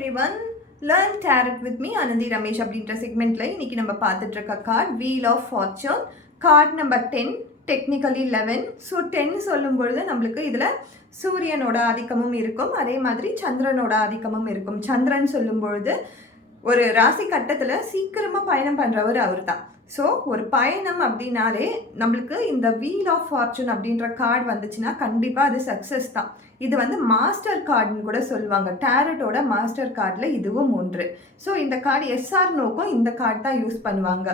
everyone, learn tarot with me Anandi Ramesh அப்படின்ற செக்மெண்ட்ல இன்னைக்கு நம்ம பார்த்துட்டு இருக்க card wheel of fortune card number 10 technically 11. So 10 சொல்லும் பொழுது நம்மளுக்கு இதில் சூரியனோட ஆதிக்கமும் இருக்கும், அதே மாதிரி சந்திரனோட ஆதிக்கமும் இருக்கும். சந்திரன் சொல்லும் பொழுது ஒரு ராசி கட்டத்தில் சீக்கிரமாக பயணம் பண்ணுறவர் அவர் தான். ஸோ ஒரு பயணம் அப்படின்னாலே நம்மளுக்கு இந்த வீல் ஆஃப் ஃபார்ச்சூன் அப்படின்ற கார்டு வந்துச்சுன்னா கண்டிப்பாக அது சக்ஸஸ் தான். இது வந்து மாஸ்டர் கார்டுன்னு கூட சொல்லுவாங்க. டேரட்டோட மாஸ்டர் கார்டில் இதுவும் ஒன்று. ஸோ இந்த கார்டு எஸ்ஆர் நோக்கும் இந்த கார்டு தான் யூஸ் பண்ணுவாங்க.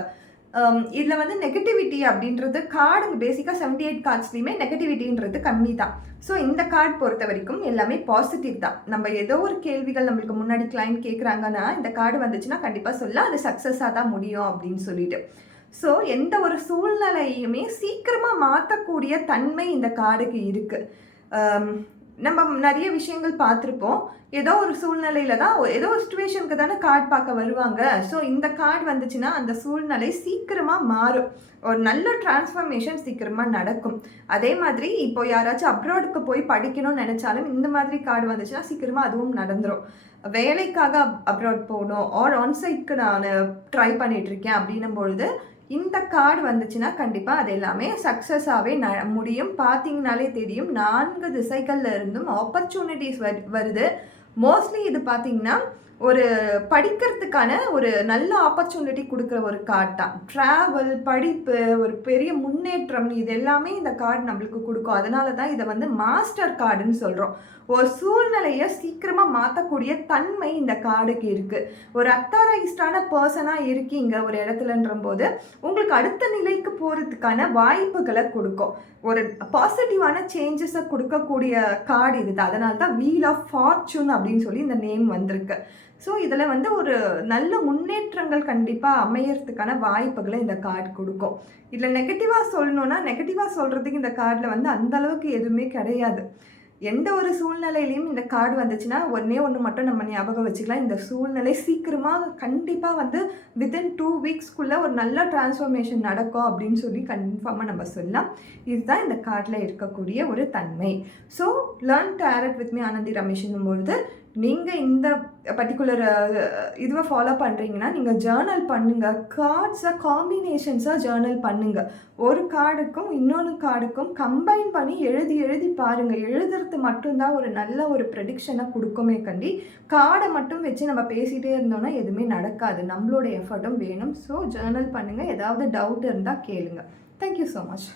இதில் வந்து நெகட்டிவிட்டி அப்படின்றது கார்டு பேசிக்காக 78 கார்ட்ஸ்லையுமே நெகட்டிவிட்டின்றது கம்மி தான். ஸோ இந்த கார்டு பொறுத்த வரைக்கும் எல்லாமே பாசிட்டிவ் தான். நம்ம ஏதோ ஒரு கேள்விகள் நம்மளுக்கு முன்னாடி கிளைண்ட் கேட்குறாங்கன்னா இந்த கார்டு வந்துச்சுன்னா கண்டிப்பாக சொல்ல அது சக்ஸஸாக தான் முடியும் அப்படின்னு சொல்லிட்டு. ஸோ எந்த ஒரு சூழ்நிலையுமே சீக்கிரமாக மாற்றக்கூடிய தன்மை இந்த கார்டுக்கு இருக்குது. நம்ம நிறைய விஷயங்கள் பார்த்துருப்போம். ஏதோ ஒரு சூழ்நிலையில் தான் ஏதோ ஒரு சுச்சுவேஷனுக்கு தானே கார்டு பார்க்க வருவாங்க. ஸோ இந்த கார்டு வந்துச்சுன்னா அந்த சூழ்நிலை சீக்கிரமாக மாறும், ஒரு நல்ல டிரான்ஸ்ஃபர்மேஷன் சீக்கிரமாக நடக்கும். அதே மாதிரி இப்போ யாராச்சும் அப்ராடுக்கு போய் படிக்கணும்னு நினச்சாலும் இந்த மாதிரி கார்டு வந்துச்சுன்னா சீக்கிரமாக அதுவும் நடந்துடும். வேலைக்காக அப்ராட் போகணும் ஆர் ஆன்சைட்க்கு நான் ட்ரை பண்ணிகிட்ருக்கேன் அப்படின்னும் பொழுது இந்த கார்டு வந்துச்சுன்னா கண்டிப்பாக அது எல்லாமே சக்ஸஸாகவே முடியும். பார்த்தீங்கனாலே தெரியும் 4 திசைகளில் இருந்தும் ஆப்பர்ச்சுனிட்டிஸ் வருது. மோஸ்ட்லி இது பார்த்தீங்கன்னா ஒரு படிக்கிறதுக்கான ஒரு நல்ல ஆப்பர்ச்சுனிட்டி கொடுக்குற ஒரு கார்டு தான். ட்ராவல், படிப்பு, ஒரு பெரிய முன்னேற்றம், இது எல்லாமே இந்த கார்டு நம்மளுக்கு கொடுக்கும். அதனால தான் இதை வந்து மாஸ்டர் கார்டுன்னு சொல்கிறோம். ஒரு சூழ்நிலையை சீக்கிரமாக மாற்றக்கூடிய தன்மை இந்த கார்டுக்கு இருக்குது. ஒரு அத்தாரைஸ்டான பர்சனாக இருக்கீங்க ஒரு இடத்துலன்ற போது உங்களுக்கு அடுத்த நிலைக்கு போகிறதுக்கான வாய்ப்புகளை கொடுக்கும். ஒரு பாசிட்டிவான சேஞ்சஸை கொடுக்கக்கூடிய கார்டு இது தான். அதனால தான் வீல் ஆஃப் ஃபார்ச்சூன் அப்படின்னு சொல்லி இந்த நேம் வந்திருக்கு. ஸோ இதில் வந்து ஒரு நல்ல முன்னேற்றங்கள் கண்டிப்பாக அமையறதுக்கான வாய்ப்புகளை இந்த கார்டு கொடுக்கும். இதில் நெகட்டிவாக சொல்லணுன்னா நெகட்டிவாக சொல்கிறதுக்கு இந்த கார்டில் வந்து அந்தளவுக்கு எதுவுமே கிடையாது. எந்த ஒரு சூழ்நிலையிலையும் இந்த கார்டு வந்துச்சுன்னா ஒன்று மட்டும் நம்ம ஞாபகம் வச்சுக்கலாம். இந்த சூழ்நிலை சீக்கிரமாக கண்டிப்பாக வந்து வித்தின் 2 வீக்ஸ்க்குள்ளே ஒரு நல்ல டிரான்ஸ்ஃபர்மேஷன் நடக்கும் அப்படின்னு சொல்லி கன்ஃபார்மாக நம்ம சொல்லலாம். இதுதான் இந்த கார்டில் இருக்கக்கூடிய ஒரு தன்மை. So learn tarot with me Anandhi ரமேஷ்னும் பொழுது நீங்கள் இந்த பர்டிகுலர் இதுவை ஃபாலோ பண்ணுறீங்கன்னா நீங்கள் ஜேர்னல் பண்ணுங்கள். கார்ட்ஸை காம்பினேஷன்ஸாக ஜேர்னல் பண்ணுங்கள். ஒரு கார்டுக்கும் இன்னொன்று கார்டுக்கும் கம்பைன் பண்ணி எழுதி பாருங்கள். எழுதுறது மட்டும்தான் ஒரு நல்ல ஒரு ப்ரெடிக்ஷனை கொடுக்குமே கண்டி. கார்டை மட்டும் வச்சு நம்ம பேசிகிட்டே இருந்தோம்னா எதுவுமே நடக்காது. நம்மளோட எஃபர்ட்டும் வேணும். ஸோ ஜேர்னல் பண்ணுங்கள். ஏதாவது டவுட் இருந்தால் கேளுங்க. Thank you so much.